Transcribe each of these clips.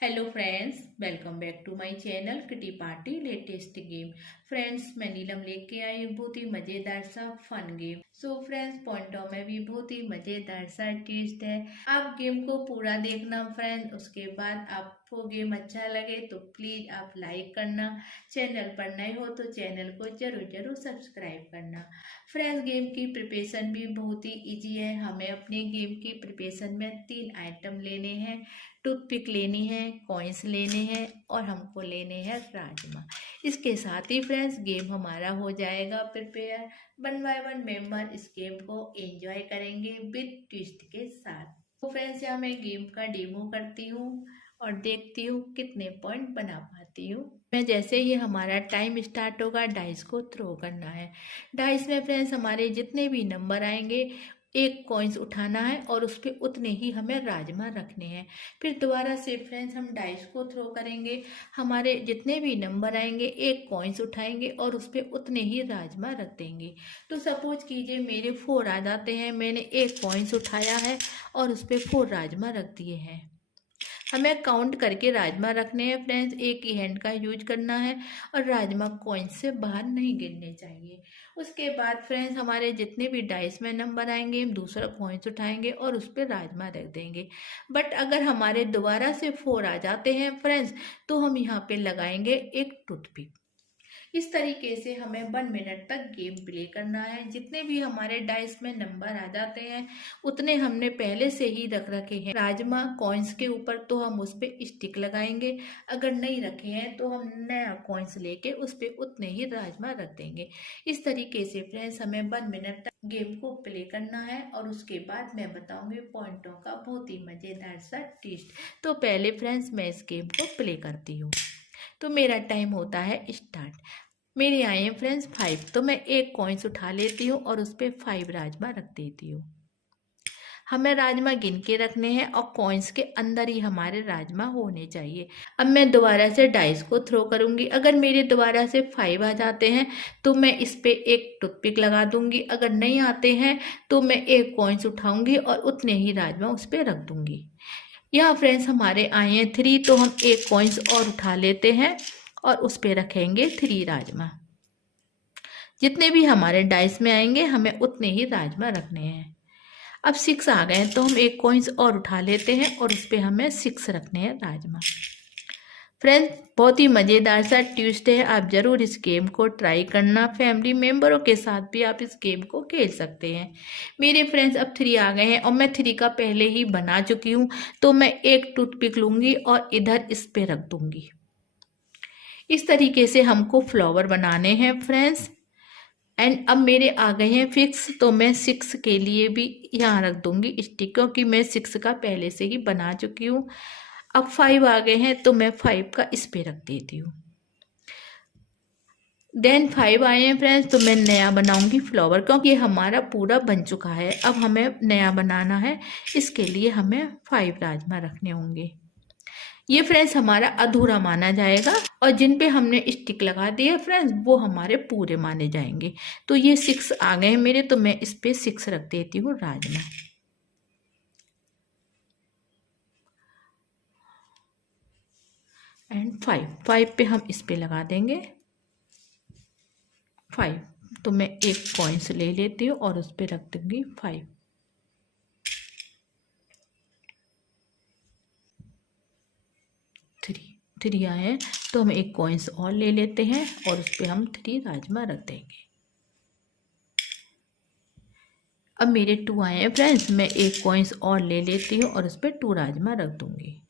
Hello friends, welcome back to my channel kitty party latest game. Friends, मैं नीलम लेके आई हूँ बहुत ही मजेदार सा फन गेम। सो फ्रेंड्स, पॉइंटों में भी बहुत ही मजेदार सा ट्विस्ट है। आप गेम को पूरा देखना फ्रेंड्स। उसके बाद आपको गेम अच्छा लगे तो प्लीज आप लाइक करना। चैनल पर नए हो तो चैनल को जरूर जरूर सब्सक्राइब करना। फ्रेंड्स, गेम की प्रिपरेशन भी बहुत ही इजी है। हमें अपने गेम की प्रिपरेशन में 3 आइटम लेने हैं। टूथपिक लेनी है, कॉइन्स लेने हैं और हमको लेने हैं राजमा। इसके साथ ही फ्रेंड्स गेम हमारा हो जाएगा प्रिपेयर। 1 बाय 1 मेंबर इस गेम को एंजॉय करेंगे विद ट्विस्ट के साथ। तो फ्रेंड्स, यहाँ मैं गेम का डेमो करती हूँ और देखती हूँ कितने पॉइंट बना पाती हूँ। मैं जैसे ही हमारा टाइम स्टार्ट होगा डाइस को थ्रो करना है। डाइस में फ्रेंड्स हमारे जितने भी नंबर आएंगे एक कॉइन्स उठाना है और उस पर उतने ही हमें राजमा रखने हैं। फिर दोबारा से फ्रेंड्स हम डाइस को थ्रो करेंगे। हमारे जितने भी नंबर आएंगे एक कॉइन्स उठाएंगे और उस पर उतने ही राजमा रख देंगे। तो सपोज कीजिए मेरे 4 आ जाते हैं, मैंने एक कॉइन्स उठाया है और उस पर 4 राजमा रख दिए हैं। हमें काउंट करके राजमा रखने हैं फ्रेंड्स। एक ही हैंड का यूज करना है और राजमा कॉइन से बाहर नहीं गिरने चाहिए। उसके बाद फ्रेंड्स हमारे जितने भी डाइस में नंबर आएंगे हम दूसरा कॉइन्स उठाएंगे और उस पर राजमा रख देंगे। बट अगर हमारे दोबारा से 4 आ जाते हैं फ्रेंड्स तो हम यहाँ पे लगाएंगे एक टूथपिक। इस तरीके से हमें 1 मिनट तक गेम प्ले करना है। जितने भी हमारे डाइस में नंबर आ जाते हैं उतने हमने पहले से ही रख रखे हैं राजमा कॉइन्स के ऊपर, तो हम उस पर स्टिक लगाएंगे। अगर नहीं रखे हैं तो हम नया कॉइन्स लेके उस पर उतने ही राजमा रख देंगे। इस तरीके से फ्रेंड्स हमें 1 मिनट तक गेम को प्ले करना है और उसके बाद मैं बताऊंगी पॉइंटों का बहुत ही मजेदार सा ट्विस्ट। तो पहले फ्रेंड्स मैं इस गेम को प्ले करती हूँ। तो मेरा टाइम होता है स्टार्ट। मेरे आए हैं फ्रेंड्स 5, तो मैं एक कॉइन्स उठा लेती हूँ और उस पर 5 राजमा रख देती हूँ। हमें राजमा गिन के रखने हैं और कॉइन्स के अंदर ही हमारे राजमा होने चाहिए। अब मैं दोबारा से डाइस को थ्रो करूंगी। अगर मेरे दोबारा से 5 आ जाते हैं तो मैं इस पे एक टूथपिक लगा दूंगी। अगर नहीं आते हैं तो मैं एक कॉइन्स उठाऊंगी और उतने ही राजमा उस पर रख दूंगी। यहाँ फ्रेंड्स हमारे आए हैं 3, तो हम एक कॉइन्स और उठा लेते हैं और उस पे रखेंगे 3 राजमा। जितने भी हमारे डाइस में आएंगे हमें उतने ही राजमा रखने हैं। अब 6 आ गए हैं तो हम एक कॉइन्स और उठा लेते हैं और उस पे हमें 6 रखने हैं राजमा। फ्रेंड्स, बहुत ही मज़ेदार सा ट्विस्ट है। आप ज़रूर इस गेम को ट्राई करना। फैमिली मेम्बरों के साथ भी आप इस गेम को खेल सकते हैं। मेरे फ्रेंड्स अब 3 आ गए हैं और मैं 3 का पहले ही बना चुकी हूँ, तो मैं एक टूथपिक लूँगी और इधर इस पे रख दूँगी। इस तरीके से हमको फ्लावर बनाने हैं फ्रेंड्स। एंड अब मेरे आ गए हैं फिक्स, तो मैं 6 के लिए भी यहाँ रख दूँगी स्टिक, क्योंकि मैं 6 का पहले से ही बना चुकी हूँ। अब 5 आ गए हैं तो मैं 5 का इस पे रख देती हूँ। देन 5 आए हैं फ्रेंड्स, तो मैं नया बनाऊंगी फ्लावर, क्योंकि हमारा पूरा बन चुका है। अब हमें नया बनाना है, इसके लिए हमें 5 राजमा रखने होंगे। ये फ्रेंड्स हमारा अधूरा माना जाएगा और जिन पे हमने स्टिक लगा दी है फ्रेंड्स वो हमारे पूरे माने जाएंगे। तो ये 6 आ गए हैं मेरे, तो मैं इस पे 6 रख देती हूँ राजमा। एंड 5 पे हम इस पे लगा देंगे 5। तो मैं एक कॉइन्स ले लेती हूँ और उस पे रख दूंगी 5। थ्री आए हैं तो हम एक कॉइन्स और ले लेते हैं और उस पर हम 3 राजमा रख देंगे। अब मेरे 2 आए हैं फ्रेंड्स, मैं एक कॉइन्स और ले लेती हूँ और उस पर 2 राजमा रख दूंगी।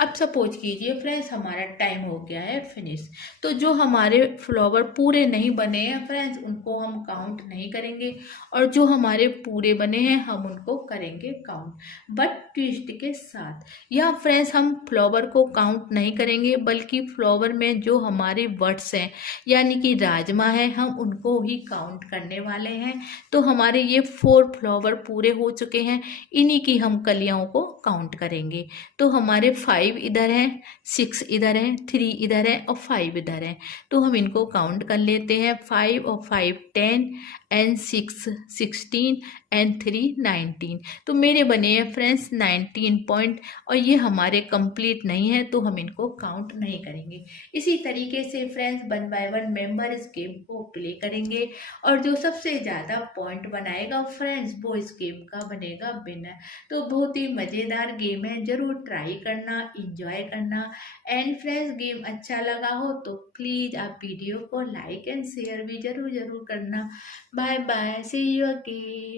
अब सपोज कीजिए फ्रेंड्स हमारा टाइम हो गया है फिनिश। तो जो हमारे फ्लावर पूरे नहीं बने हैं फ्रेंड्स उनको हम काउंट नहीं करेंगे और जो हमारे पूरे बने हैं हम उनको करेंगे काउंट, बट ट्विस्ट के साथ। यहाँ फ्रेंड्स हम फ्लावर को काउंट नहीं करेंगे, बल्कि फ्लावर में जो हमारे वर्ड्स हैं यानी कि राजमा है हम उनको ही काउंट करने वाले हैं। तो हमारे ये 4 फ्लावर पूरे हो चुके हैं, इन्हीं की हम कलियों को काउंट करेंगे। तो हमारे 5 5 इधर है, 6 इधर है, 3 इधर है और 5 इधर है। तो हम इनको काउंट कर लेते हैं। 5 और 5 10 एंड 6 16 एंड 3 19। तो मेरे बने हैं फ्रेंड्स 19 पॉइंट, और ये हमारे कंप्लीट नहीं है तो हम इनको काउंट नहीं करेंगे। इसी तरीके से फ्रेंड्स 1 बाय 1 मेंबर इस गेम को प्ले करेंगे, और जो सबसे ज़्यादा पॉइंट बनाएगा फ्रेंड्स वो इस गेम का बनेगा विनर। तो बहुत ही मज़ेदार गेम है, ज़रूर ट्राई करना, इंजॉय करना। एंड फ्रेंड्स गेम अच्छा लगा हो तो प्लीज़ आप वीडियो को लाइक एंड शेयर भी ज़रूर करना। Bye bye, see you again.